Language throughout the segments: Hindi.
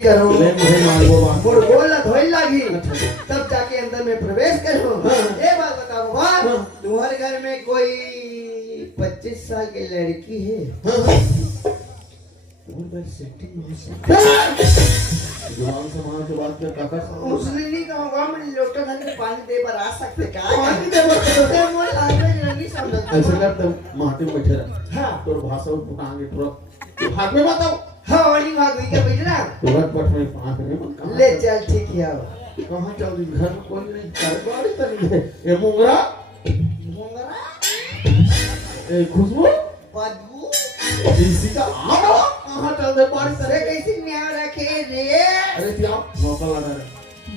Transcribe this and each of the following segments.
करो ले मुझे मालूम बात मोर बोला धोई लागी तब जाके अंदर में प्रवेश करो। ये बात बताओ बाबा, तुम्हारे घर में कोई 25 साल की लड़की है? जुबान संभाल के बात कर काका। उसने नहीं कहूँगा, मैं लोटा भर के पानी दे पर आ सकते क्या? पानी दे पर तो मोर आगे लगी समझ। ऐसे कर तुम माटी में बैठे रह। हाँ तोर भाषा उठाएंगे तुरंत। भाग में बताओ। हाँ वाली भाग हुई क्या बैठना? तुरंत पट में पाँच में ले चल ठीक है। कहाँ चल रही? घर में कोई नहीं, घर बाड़ी तो नहीं है। ये मुंगरा मुंगरा ए खुशबू बदबू इसी का आवा कहाँ चल रहे बाड़ी अरे तरह? कैसी न्याय रखे रे? अरे क्या मौका लगा रहे?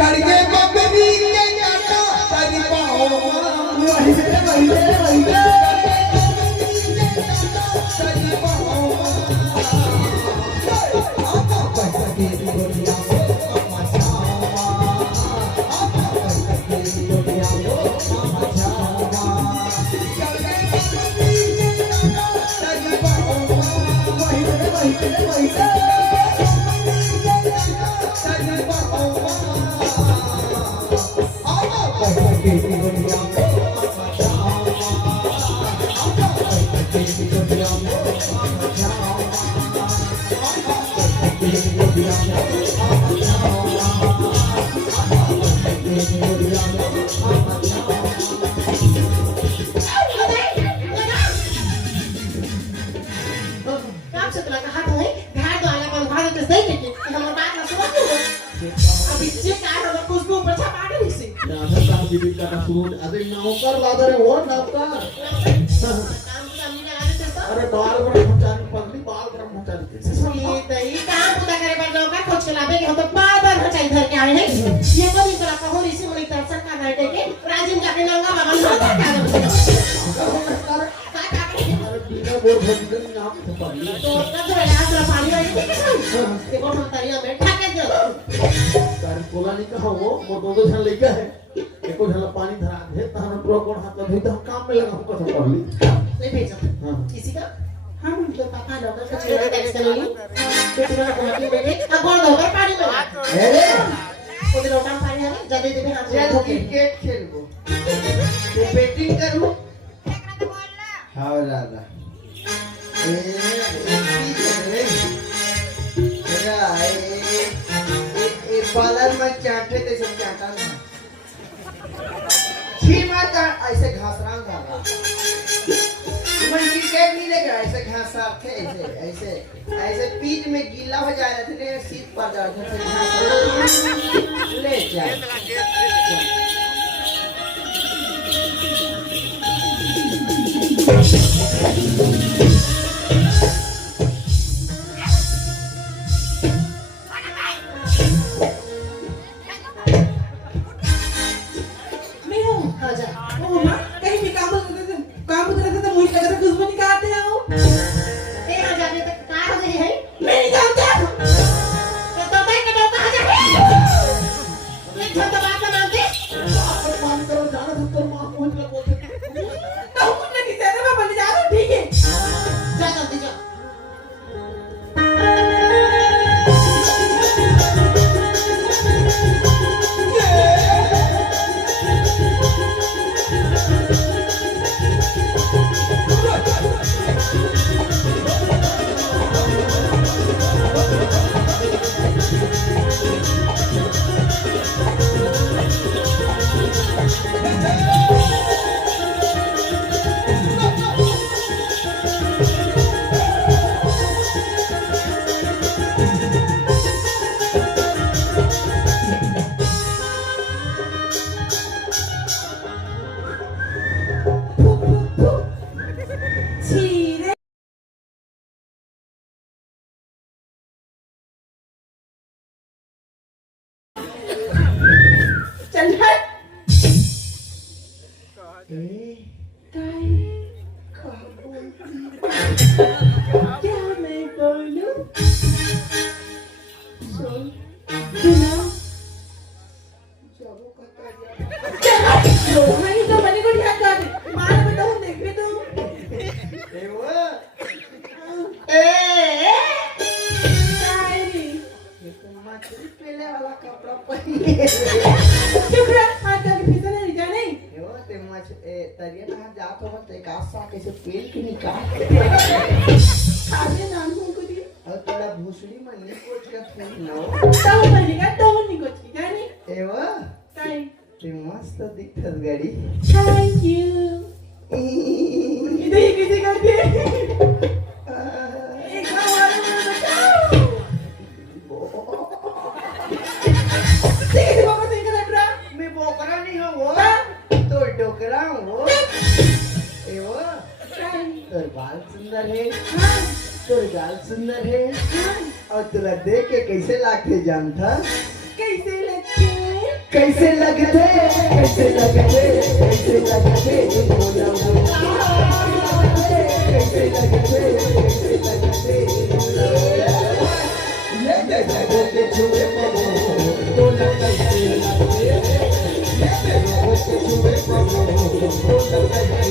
गड़गे बकरी के जाता तरी पाओ वही से तरी पाओ पैसा के गोलियां अरे नौकर लादे रे वो नौकर। अरे बाल बड़ा मुचानी पगली बाल बड़ा मुचानी। ये दही काम पूरा करे पर नौकर खोज के लावे के हम तो बार-बार हटाई घर के आए हैं। ये को नहीं करा कहो इसी वाली दर्शन का बैठे के राजीव जाके नंगा बाबा नौकर अरे बिना बोल भजन नाम से पगली। तो कब जो इलाज वाला पानी वाली थी कैसे? देखो हम तरिया में ठाके दो। तार कोला नहीं कहा वो दो जन लेके है। एको झला पानी धरा दे तहन प्रो कोन हाथ में तो काम में लगा हमको सब पगली। ले भेजो। हां किसी का हम तो पापा नौकर का चेहरा देख कर ली। तो तुम्हारा कोई बेटे अब कौन नौकर पानी में? अरे वो लोटा पानी है जल्दी दे हाथ चल में। क्रिकेट खेलबो तो बैटिंग करू। हाँ दादा बालर में चाटे ते सब चाटा छी माता ऐसे घासरान था मन क्रिकेट नहीं लेगा ऐसे घास थे ऐसे ऐसे ऐसे पीठ में गीला हो जाए थे सीट पर जाते थे ले जा क्या मैं बोलूं? सुन सुना जाबो कहता लो मैं तो बने को ध्यान कर मार बताऊं देख भी तो मछली पहले वाला कपड़ा पहने क्यों रे आज तक भीतर नहीं जाने यो ते मछ तरिया कहां जात हो ते कासा कैसे पेल के निकाल खाने नाम को दी और थोड़ा भूसड़ी में नहीं कुछ का फूल ना ताऊ बनेगा ताऊ नहीं कुछ जाने एवा काय ते मस्त दिखत गाड़ी थैंक यू इधर ही किसी करते एक बार बताओ देखिए बाबा देख रहा है मैं बोकरा नहीं हूँ वो तो डोकरा हूँ वो एवा तोर बाल सुंदर है तोर गाल सुंदर है और तुला देख के कैसे लागते जानता कैसे लगते कैसे लगते कैसे लगते कैसे लगते बोला कैसे लगते कैसे लगते ये जगह के छुए पवो बोला कैसे लगते ये जगह के छुए पवो बोला कैसे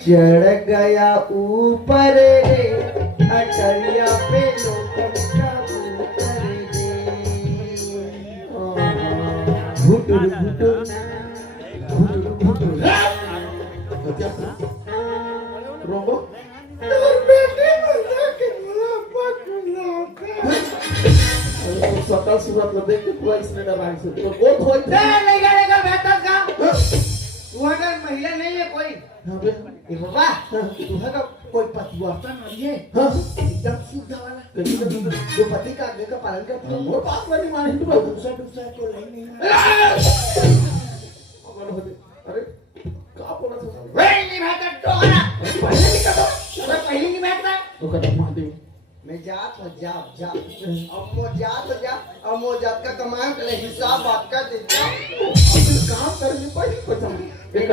चढ़ गया ऊपर रे अटरिया पे लोकल का ऊपर रे घुटुर घुटुर घुटुर घुटुर रोंगो और बेटे बंदा के मुलाकात सकल सूरत को देख के पूरा इसने डरा से तो बहुत होई नहीं करेगा बेटा का वहां का महिला नहीं है कोई हां बे ए बाबा वहां का कोई पतिवर्तन नहीं है हां एकदम शुद्ध वाला कैसे जो पति का आज्ञा का पालन करता है मोर पास वाली मां हिंदू दूसरा को नहीं है कौन होते अरे का बोला था वे नहीं बैठा डोरा पहले नहीं करता अरे पहले नहीं बैठता तो कदम महादेव मैं जात हो जात अब मो जात का कमांड ले हिसाब आपका देता काम करने पर ही कुछ हम एक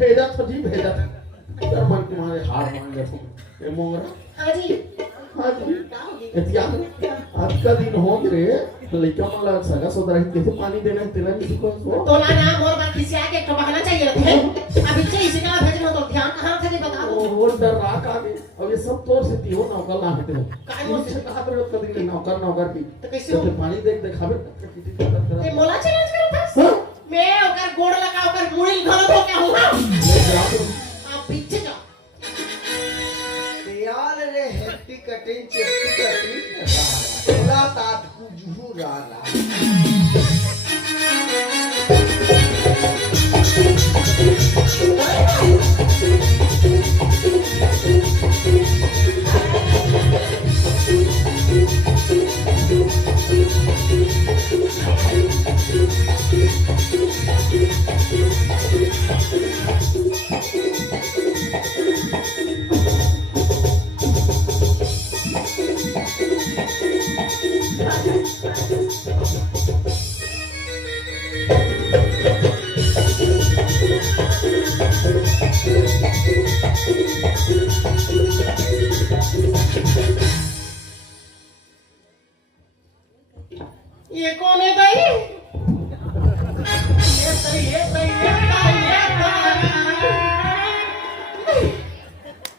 भेजा था जी भेजा था कर मन तुम्हारे हार मान गए तुम ए मोरा हाजी हाजी इतिहास आज का दिन हो गए तो लड़का मन लगा सगा सोदरा ही कैसे पानी देना है तेरा किसी को तो ना नाम और बात किसी आके एक बहाना चाहिए रहता है अभी चाहिए इसी का भेजना तो ध्यान कहां से बता दो वो डर रात आ गई अब ये सब तोर से तीहो नौकर ला हटे काय मोल मुझसे कहा पे कभी के नौकर की तो कैसे तो हो फिर पानी देख देखावे ते मोला चैलेंज करो बस हां मैं ओकर गोड़ लगा ओकर मुड़ी घलो तो क्या होगा आप पीछे जाओ यार रे हेप्पी कटिंग चिप्पी कटिंग रात आठ कुजू राला ये कौन है भाई ये सही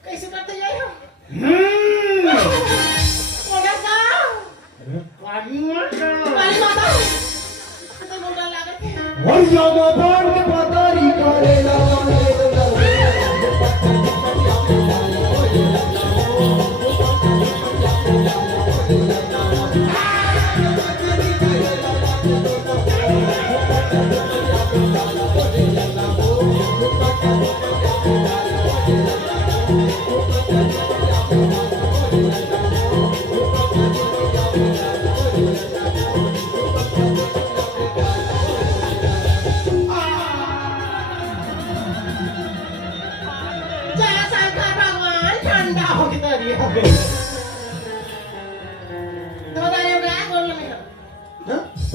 कैसे करते जाए कौन सा पानी माता पानी माता तो बोल रहा लागत है और यामा बाण के पतारी करेला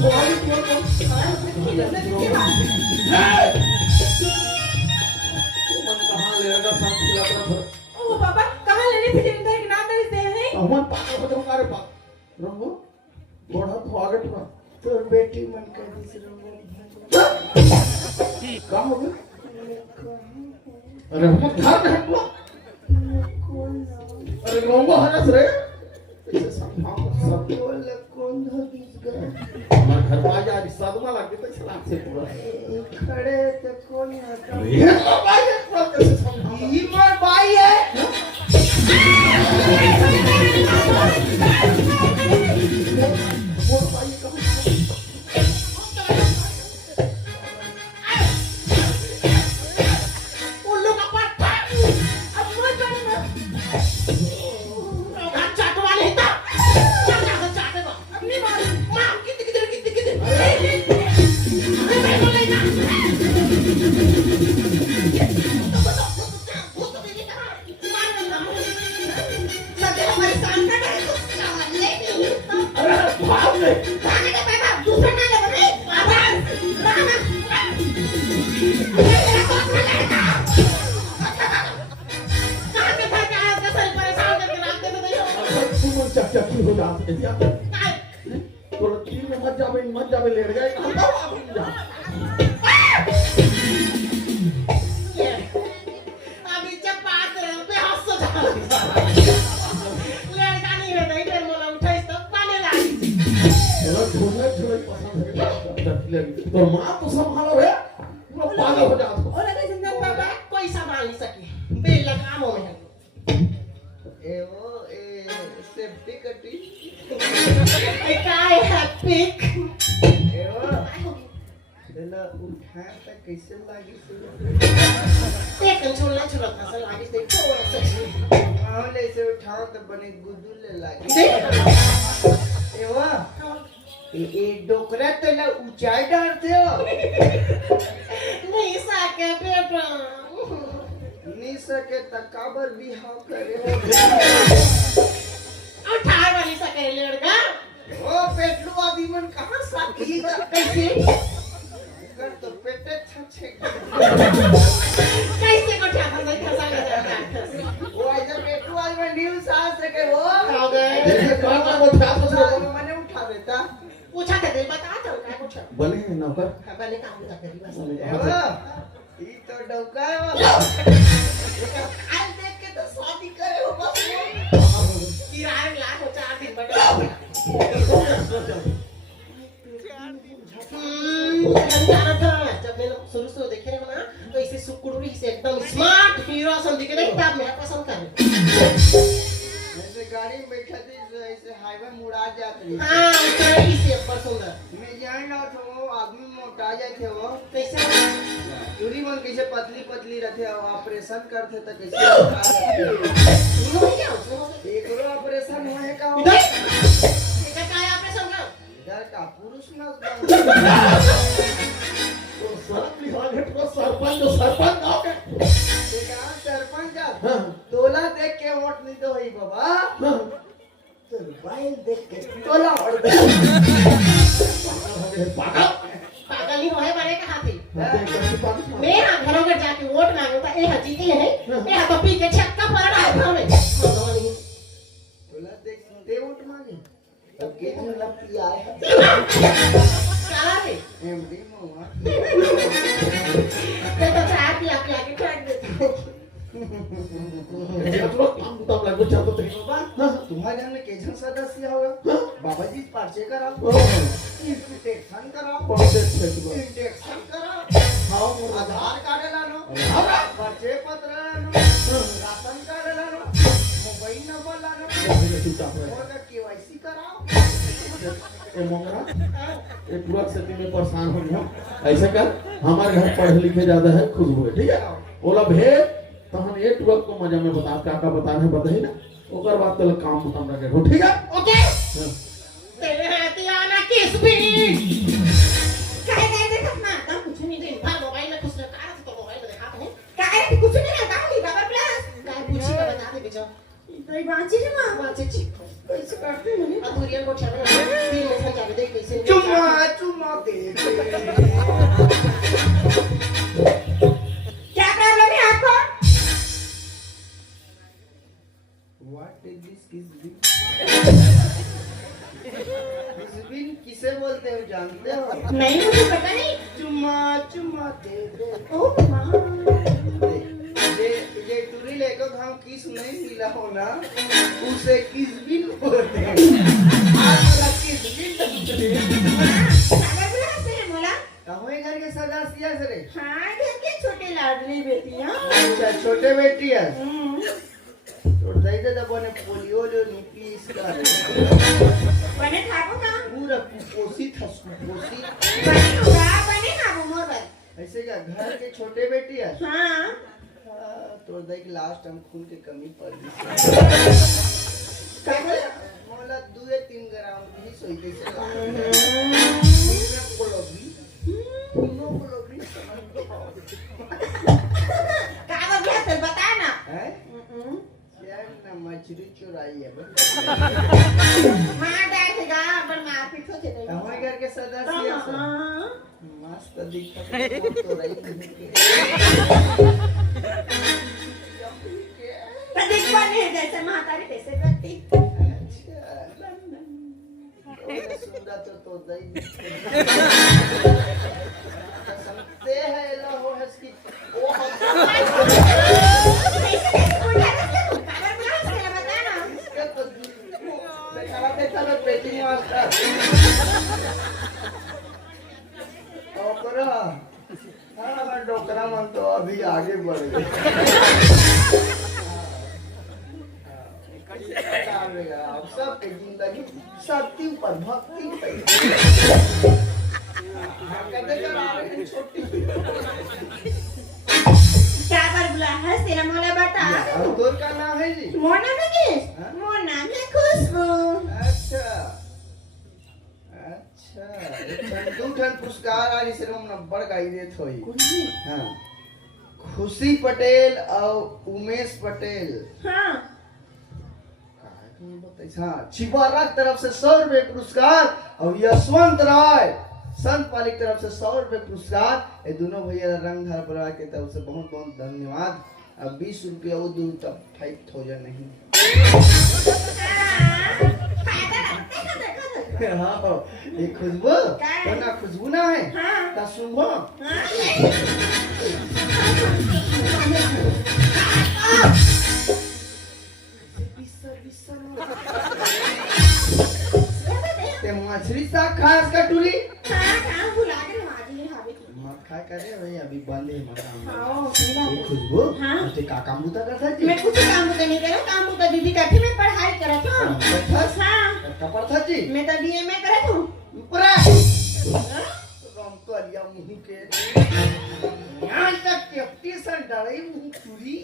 थोड़ी थोड़ी मन कहाँ ले रहा सब खिला कर ओ पापा कहाँ लेने फिर इंदर के नाम दे हैं अमन पागल हो जाऊंगा रे पागल रंगो बड़ा तो आगे टुरा तोर बेटी मन कर दिस रंगो काम हो गया अरे हम घर में हम लोग अरे रंगो हरस रे इसे समझाओ सब बोल कौन धो दिस गए हमारे घर में आज साधना लग गई तो सलाम से पूरा खड़े तो कौन आता ये तो भाई है कैसे समझाओ ये मोर भाई है वो भाई कहाँ उल्लू का पट्टा अब मत बनना चाट वाले था चाट दो अपनी मां कितने मैं बोले ना लगे हमारे सामने है तो ले अरे भाग ले खाने का पैसा दूसरा ना ले बने आवाज रहना कहां के था क्या है सर परेशान करके रखते तो नहीं तुम चक्कर की हो जाते हैं क्या तो तीन में मत जावे लेट गए हम तो आप जा अभी जब बात पे हंस जा लड़का नहीं है नहीं फिर मोला उठे तो पानी लागी चलो झूमे पसंद है तो मां तो संभालो रे वो पागल हो जाते और अगर जिंदा पापा कोई संभाल नहीं सकी बेल लगामों में है ए वो ए सेफ्टी कटी काय है पिक ए वो चला उठा त कैसे लागी से एक छोला छोला था लागी देख थोड़ा सा माहौले से उठाओ तो बने गुदुले लागी देख ए वो ए डोकरा तला ऊंचाई डालते हो नहीं सके बेटा नहीं सके तकाबर बिहाव करे उठा वाली सके लड़का ओ पेटलू आदि मन कहां साकी कैसे कर तो पेटे छछे कैसे को क्या था नहीं खसा ले जाता वो ऐसे पेटलू आदि मन न्यू सांस सके वो हो गए ये कहां वो था तो मैंने उठा देता पूछा थे दे बता चल क्या कुछ बने नौकर पहले काम होता करी बस ए वो ई तो डौका है वो आज देख के तो शादी करे हो बस किराए लाख हो 4 दिन बटे जाना था जब मैंने शुरू से देखे हो ना तो इसे सुकुड़ी से एकदम स्मार्ट हीरो सन दिखे नहीं तब मैं पसंद कर ऐसे गाड़ी में बैठा थी ऐसे हाईवे मुड़ा जाते रही हां सही से पर सुंदर मैं जान ना तो वो आदमी मोटा जाए थे वो कैसे दूरी मन कैसे पतली पतली रहते हो ऑपरेशन करते तो कैसे नहीं हो क्या एक रो ऑपरेशन होए का हो इधर क्या काय ऑपरेशन का इधर का पुरुष न तो सब लिहाज है तो सरपंच आओ के देखा सरपंच तोला देख के वोट नहीं दो ही बाबा तो मोबाइल देख के तोला और पागल पागल नहीं होए बड़े का हाथी कैसे पागल मैं हां घरों में जाके वोट मांगो था ए जीती है नहीं मैं तो पी के छक्का पड़ रहा है घर में तोला देख दे वोट मांगे अब के दिन लपटी आए चला रे एमडी मवा मैं तो चाय पिया पिया के फेंक देती ये तो काम तो लगो चाहतो थे बाबा तुम्हारे घर में केजन सदस्य होगा बाबा जी पर्चे कराओ इंस्पेक्शन कराओ इंजेक्शन कराओ आधार कार्ड लानो पर्चे पत्र लानो राशन कार्ड लानो मोबाइल नंबर लानो और केवाईसी कराओ ए मोंगरा ये पूरा स्थिति में परेशान हो गया ऐसा कर हमारे घर पढ़े लिखे ज्यादा है खुद हुए ठीक है बोला भेद तहन ये ट्वेल्व को मजा में बता क्या बताना है बताइए ना ओकर बाद तो काम खत्म रखे हो ठीक है ओके तेरे हाथी आना किस भी कहे गए देखत ना काम कुछ नहीं दे भर मोबाइल में कुछ लगा रहा तो मोबाइल में दिखाता हूं कहे कुछ नहीं रहता हूं बाबा प्लस काय पूछी का बता दे बेटा तो बांची रे मां बात ठीक कैसे करते हैं अधूरिया को छाने तीन में जाके देख कैसे चुम्मा क्या प्रॉब्लम है आपको? What is this किसबिन? किसबिन किसे बोलते हो जानते हो? नहीं, मुझे पता नहीं। चुम्मा चुम्मा दे दे। ओह माँ। ये टूरी लेको हम किस नहीं मिला हो ना, उसे किसबिन बोलते हैं। आप बोला किसबिन बोलते हैं। सागर बुला हंसते हैं मोला। कहाँ घर के सदस्य से रे? हाँ, घर की छोटी लाडली बेटी हाँ। अच्छा छोटे बेटी है। हम्म। तो दे दे बने पोलियो जो नीति इसका बने खाबो का? पूरा कुपोषित है कुपोषित। बने होगा, बने खाबो मोर बन। ऐसे क्या घर के छोटे बेटी है? हाँ। तो देख लास्ट हम खून की कमी पड़ गई। क्या बोला? मोला 2-3 ग्राम भी सोई कैसे कागज भी हंसते बता ना। है हम्म। क्या ना मछली चुराई है माँ डाल देगा, पर माँ पीछे से देगा। हमारे घर के सदस्य हाँ, सब हाँ। मस्त दिखता है तो रही तो दिख बने जैसे महातारी तैसे व्यक्ति। अच्छा सुंदर तो दही समझते हैं लो है इसकी ओ कागज बुला हंसते हैं बता ना। इसका तो देखा देखा तो पेटिंग मास्टर डोकरा। हाँ डोकरा मन तो अभी आगे बढ़ गए। अब सबके जिंदगी सत्य पर भक्ति पे। छोटी क्या कर बुला हंसते हैं मोला बता। और तोर का नाम है जी? मोर नाम है किस? हाँ? मोर नाम है खुशबू। अच्छा अच्छा दो ठन पुरस्कार आली से हम नंबर गाई देत होई। हाँ खुशी पटेल और उमेश पटेल। हाँ। हाँ छिपारा की तरफ से 100 रुपए पुरस्कार और यशवंत राय संत पाली की तरफ से 100 रुपए पुरस्कार। ये दोनों भैया रंग धार परिवार की तरफ से बहुत बहुत धन्यवाद। अब 20 रुपया वो दूर तक 5000 नहीं। हाँ ये खुशबू तो ना खुशबू ना है हाँ। ना सुबह ते मछली साग खास का टूरी मत खाए करे भाई अभी बंद है मकान ये खुशबू हाँ। ते का काम बुता करता जी? मैं कुछ काम तो नहीं करा, काम तो दीदी करती, मैं पढ़ाई करत हूँ। बस हाँ। कपड़ था जी मैं तो बीए में करत हूँ। ऊपर राम करिया मुंह के यहाँ तक 33 डरे मुंह चूड़ी